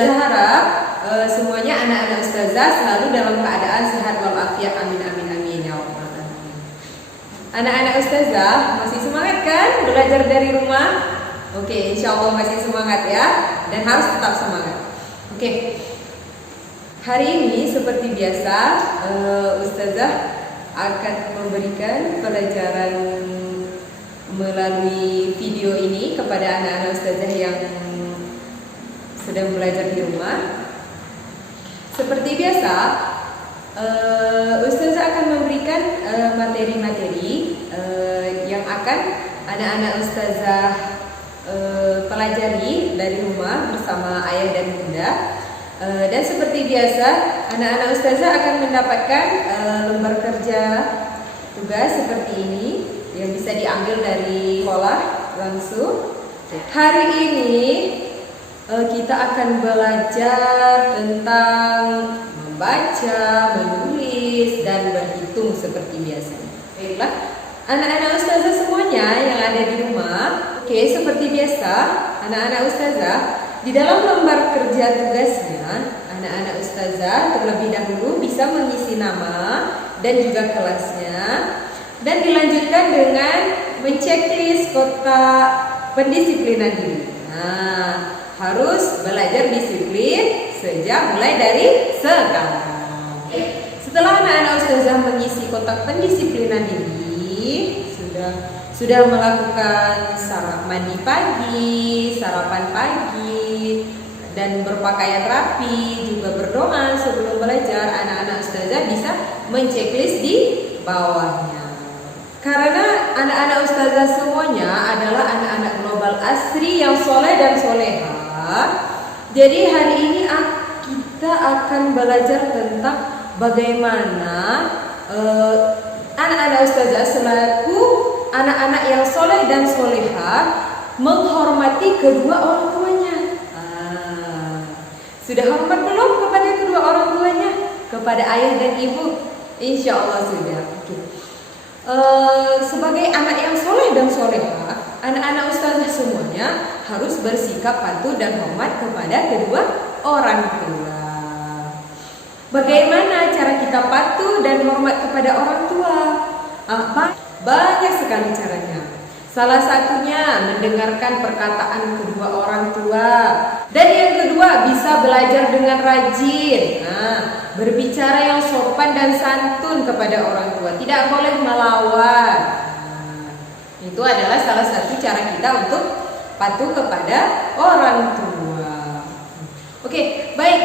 Ustazah harap semuanya anak-anak ustazah selalu dalam keadaan sehat walafiat. Amin amin amin ya Allah. Anak-anak ustazah masih semangat kan belajar dari rumah? Oke, insya Allah masih semangat ya, dan harus tetap semangat. Oke, hari ini seperti biasa ustazah akan memberikan pelajaran melalui video ini kepada anak-anak ustazah yang sedang belajar di rumah. Seperti biasa, ustazah akan memberikan materi-materi yang akan anak-anak ustazah pelajari dari rumah bersama ayah dan bunda. Dan seperti biasa, anak-anak ustazah akan mendapatkan lembar kerja tugas seperti ini yang bisa diambil dari sekolah langsung. Hari ini kita akan belajar tentang membaca, menulis, dan berhitung seperti biasanya. Baiklah, anak-anak ustazah semuanya yang ada di rumah. Oke, seperti biasa, anak-anak ustazah di dalam lembar kerja tugasnya, anak-anak ustazah terlebih dahulu bisa mengisi nama dan juga kelasnya, dan dilanjutkan dengan menceklis kotak pendisiplinan diri. Nah, harus belajar disiplin sejak mulai dari sekarang. Setelah anak-anak ustazah mengisi kotak pendisiplinan diri, sudah melakukan mandi pagi, sarapan pagi, dan berpakaian rapi, juga berdoa sebelum belajar, anak-anak ustazah bisa menceklis di bawahnya. Karena anak-anak ustazah semuanya adalah anak-anak global asri yang soleh dan soleha, jadi hari ini kita akan belajar tentang bagaimana anak-anak ustazah selaku anak-anak yang soleh dan soleha menghormati kedua orang tuanya. Sudah hormat belum kepada kedua orang tuanya? Kepada ayah dan ibu? Insya Allah sudah. Sebagai anak yang soleh dan soleha, anak-anak ustazah semuanya harus bersikap patuh dan hormat kepada kedua orang tua. Bagaimana cara kita patuh dan hormat kepada orang tua? Banyak sekali caranya. Salah satunya mendengarkan perkataan kedua orang tua. Dan yang kedua, bisa belajar dengan rajin. Berbicara yang sopan dan santun kepada orang tua. Tidak boleh melawan. Itu adalah salah satu cara kita untuk patuh kepada orang tua. Oke, baik.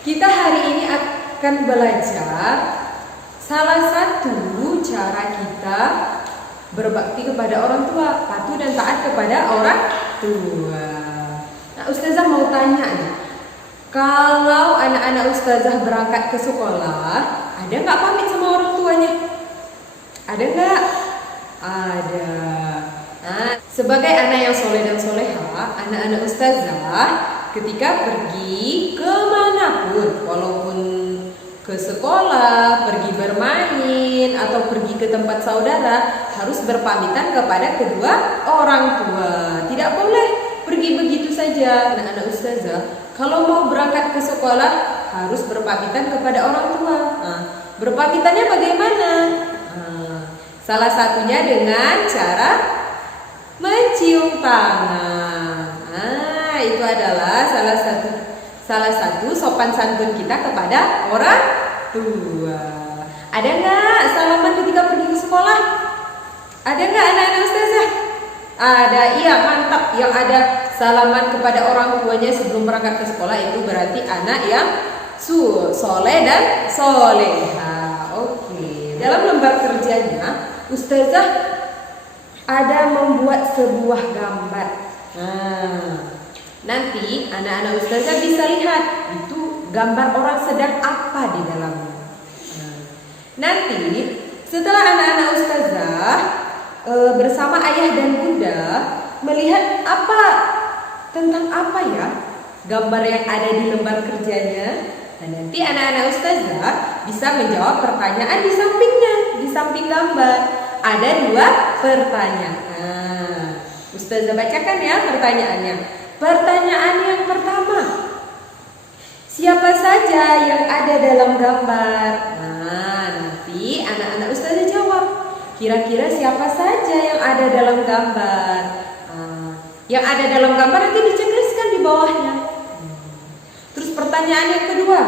Kita hari ini akan belajar salah satu cara kita berbakti kepada orang tua, patuh dan taat kepada orang tua. Nah, ustazah mau tanya nih, kalau anak-anak ustazah berangkat ke sekolah, ada nggak pamit sama orang tuanya? Ada nggak? Ada. Nah, sebagai anak yang soleh dan soleha, anak-anak ustazah ketika pergi kemanapun, walaupun ke sekolah, pergi bermain, atau pergi ke tempat saudara, harus berpamitan kepada kedua orang tua. Tidak boleh pergi begitu saja. Anak-anak ustazah kalau mau berangkat ke sekolah harus berpamitan kepada orang tua. Berpamitannya bagaimana? Salah satunya dengan cara mencium tangan. Itu adalah salah satu sopan santun kita kepada orang tua. Ada nggak salaman ketika pergi ke sekolah? Ada nggak anak-anak ustazah? Ada, iya mantap. Yang ada salaman kepada orang tuanya sebelum berangkat ke sekolah itu berarti anak yang soleh dan soleha. Oke. Dalam lembar kerjanya, ustazah ada membuat sebuah gambar. Nanti anak-anak ustazah bisa lihat itu gambar orang sedang apa di dalamnya. Nanti setelah anak-anak ustazah bersama ayah dan bunda melihat tentang apa ya gambar yang ada di lembar kerjanya, nanti anak-anak ustazah bisa menjawab pertanyaan di sampingnya, di samping gambar ada 2 pertanyaan. Ustazah bacakan ya pertanyaannya. Pertanyaan yang pertama, siapa saja yang ada dalam gambar? Nah, nanti anak-anak ustazah jawab. Kira-kira siapa saja yang ada dalam gambar? Yang ada dalam gambar nanti dicekliskan di bawahnya. Terus pertanyaan yang kedua,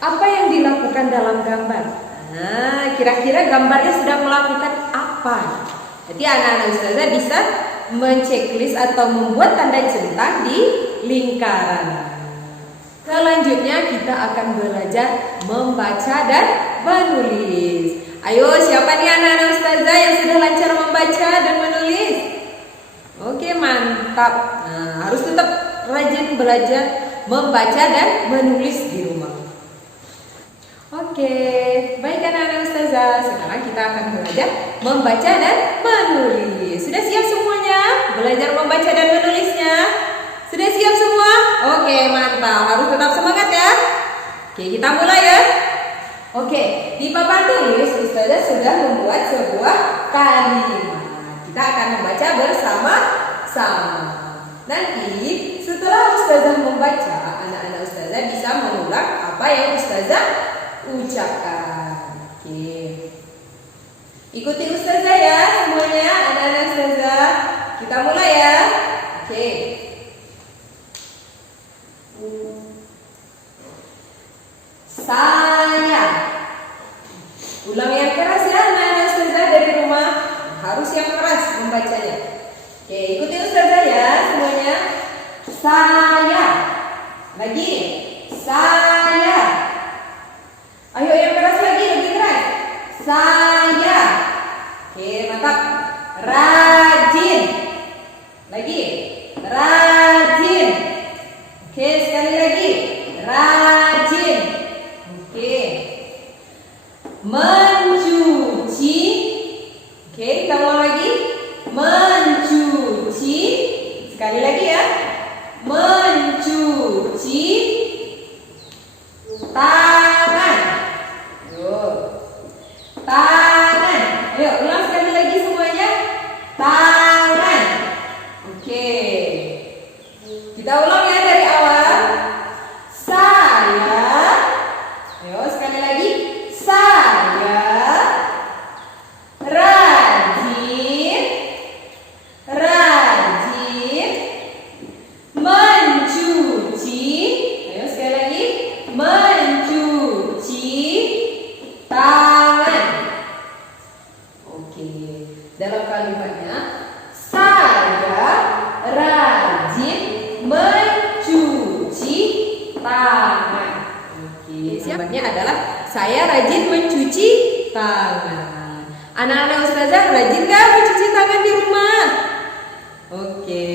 apa yang dilakukan dalam gambar? Nah, kira-kira gambarnya sedang melakukan apa? Jadi anak-anak ustazah bisa menceklis atau membuat tanda centang di lingkaran. Selanjutnya kita akan belajar membaca dan menulis. Ayo, siapa nih anak-anak ustazah yang sudah lancar membaca dan menulis? Oke, mantap. Nah, harus tetap rajin belajar membaca dan menulis di rumah. Oke, baik anak-anak ustazah. Sekarang kita akan belajar membaca dan menulis. Sudah siap semuanya? Belajar membaca dan menulisnya? Sudah siap semua? Oke, mantap. Harus tetap semangat ya. Oke, kita mulai ya. Oke, di papan tulis ustazah sudah membuat sebuah kalimat. Kita akan membaca bersama-sama. Nanti setelah ustazah membaca, anak-anak ustazah bisa mengulang apa yang ustazah ucapkan. Oke. Ikuti ustazah ya semuanya, anak-anak ustazah. Kita mulai ya. Oke. Saya. Ulang yang keras ya anak-anak ustazah dari rumah. Harus yang keras membacanya. Oke, ikuti ustazah ya semuanya. Saya. Lagi. Saya. Ayo yang keras lagi, lebih keras. Saya. Oke, mantap. Rajin. Lagi. Rajin. Oke, sekali lagi. Rajin. Oke. Mencuci. Oke, kita ulang lagi. Mencuci. Sekali lagi ya. Mencuci tangan. Tangan. Ayo ulang sekali lagi semuanya. Tangan. Oke. Kita ulang ya dari awal. Saya. Ayo sekali lagi. Saya rajin. Rajin mencuci. Ayo sekali lagi. Mencuci tangan. Oke. Dalam kalimatnya, saya rajin mencuci tangan. Oke. Kalimatnya adalah saya rajin mencuci tangan. Anak-anak ustazah rajin gak mencuci tangan di rumah? Oke,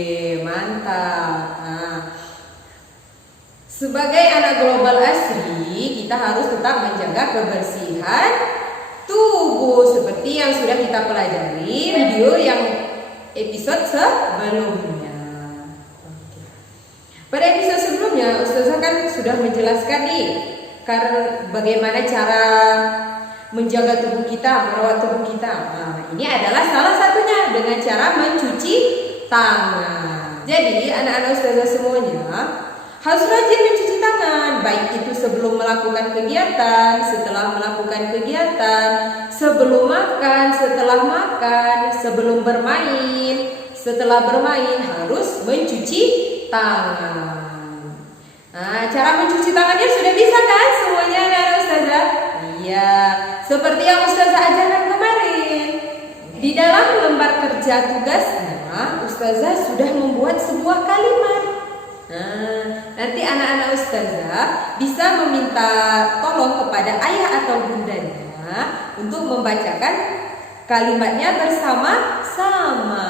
mantap. Nah, sebagai anak global asri, kita harus tetap menjaga kebersihan tubuh seperti yang sudah kita pelajari video yang episode sebelumnya. Oke. Pada episode sebelumnya, ustazah kan sudah menjelaskan nih karena bagaimana cara menjaga tubuh kita, merawat tubuh kita. Nah, ini adalah salah satunya dengan cara mencuci tangan. Jadi anak-anak ustazah semuanya harus rajin mencuci tangan, baik itu sebelum melakukan kegiatan, setelah melakukan kegiatan, sebelum makan, setelah makan, sebelum bermain, setelah bermain harus mencuci tangan. Nah, cara mencuci tangannya sudah bisa kan semuanya anak-anak ustazah? Iya, seperti yang ustazah ajarkan kemarin. Di dalam lembar kerja tugasnya, ustazah sudah membuat sebuah kalimat. Nah, nanti anak-anak ustazah bisa meminta tolong kepada ayah atau bundanya untuk membacakan kalimatnya bersama-sama.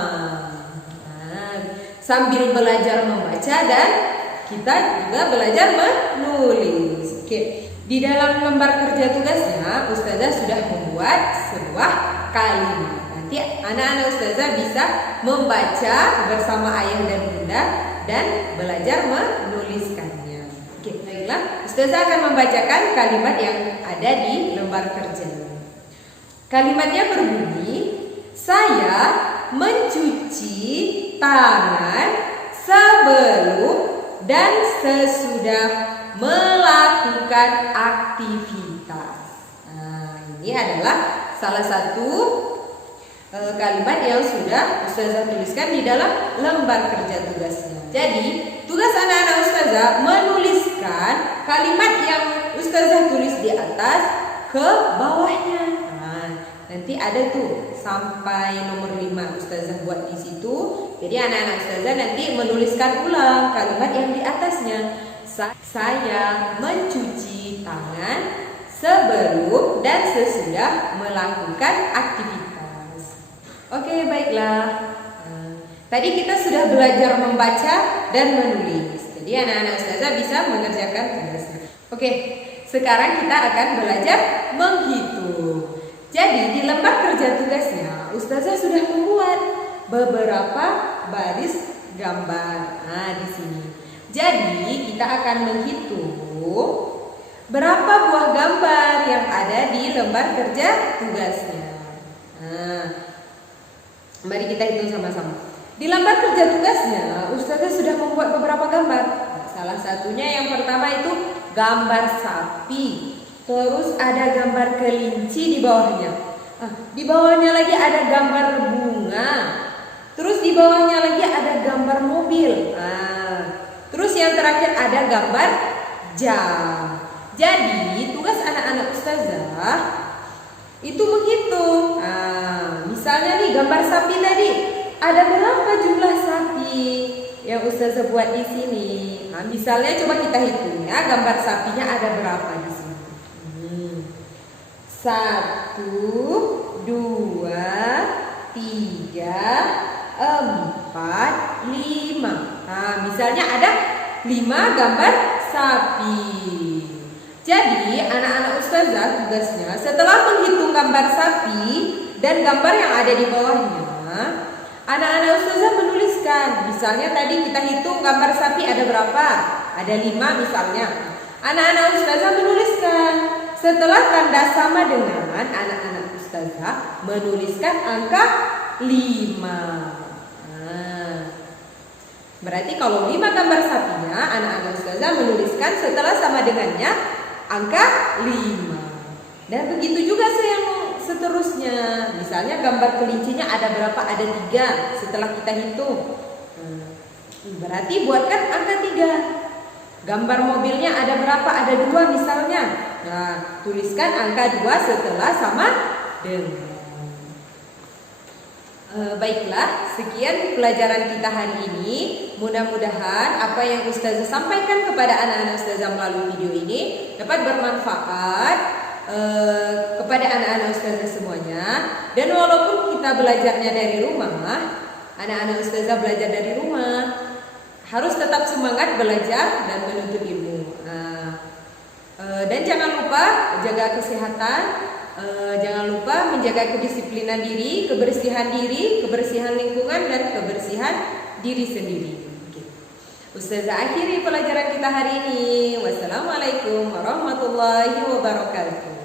Nah, sambil belajar membaca dan kita juga belajar menulis. Oke. Di dalam lembar kerja tugasnya, ustazah sudah membuat sebuah kalimat. Nanti anak-anak ustazah bisa membaca bersama ayah dan bunda dan belajar menuliskannya. Oke, baiklah. Ustazah akan membacakan kalimat yang ada di lembar kerja. Kalimatnya berbunyi, saya mencuci tangan sebelum dan sesudah melakukan aktivitas. Nah, ini adalah salah satu kalimat yang sudah Ustazah tuliskan di dalam lembar kerja tugasnya. Jadi, tugas anak-anak Ustazah menuliskan kalimat yang Ustazah tulis di atas ke bawahnya. Nah, nanti ada tuh sampai nomor 5 Ustazah buat di situ. Jadi anak-anak Ustazah nanti menuliskan ulang kalimat yang di atasnya. Saya mencuci tangan sebelum dan sesudah melakukan aktivitas. Oke, baiklah. Tadi kita sudah belajar membaca dan menulis. Jadi anak-anak Ustazah bisa mengerjakan tugasnya. Oke, sekarang kita akan belajar menghitung. Jadi di lembar kerja tugasnya Ustazah sudah membuat beberapa baris gambar. Nah, di sini. Jadi kita akan menghitung berapa buah gambar yang ada di lembar kerja tugasnya. Nah, mari kita hitung sama-sama. Di lembar kerja tugasnya Ustazah sudah membuat beberapa gambar. Salah satunya yang pertama itu gambar sapi. Terus ada gambar kelinci di bawahnya. Di bawahnya lagi ada gambar bunga. Terus di bawahnya lagi ada gambar mobil. Terus yang terakhir ada gambar jam. Jadi tugas anak-anak Ustazah itu menghitung. Misalnya nih gambar sapi tadi, ada berapa jumlah sapi yang Ustazah buat di sini? Misalnya coba kita hitung ya, gambar sapinya ada berapa di sini? 1, 2, 3, 4, 5. Misalnya ada 5 gambar sapi. Jadi anak-anak Ustazah tugasnya setelah menghitung gambar sapi dan gambar yang ada di bawahnya, anak-anak Ustazah menuliskan. Misalnya tadi kita hitung gambar sapi ada berapa? Ada 5 misalnya. Anak-anak Ustazah menuliskan. Setelah tanda sama dengan, anak-anak Ustazah menuliskan angka 5. Berarti kalau 5 gambar sapinya, anak-anak Ustazah menuliskan setelah sama dengannya angka 5. Dan begitu juga yang seterusnya. Misalnya gambar kelincinya ada berapa? Ada 3 setelah kita hitung. Berarti buatkan angka 3. Gambar mobilnya ada berapa? Ada 2 misalnya. Nah, tuliskan angka 2 setelah sama dengan. Baiklah, sekian pelajaran kita hari ini. Mudah-mudahan apa yang Ustazah sampaikan kepada anak-anak Ustazah melalui video ini dapat bermanfaat kepada anak-anak Ustazah semuanya. Dan walaupun kita belajarnya dari rumah, anak-anak Ustazah belajar dari rumah, harus tetap semangat belajar dan menuntut ilmu. Dan jangan lupa jaga kesehatan, jangan lupa menjaga kedisiplinan diri, kebersihan lingkungan, dan kebersihan diri sendiri. Ustazah akhiri pelajaran kita hari ini. Wassalamualaikum warahmatullahi wabarakatuh.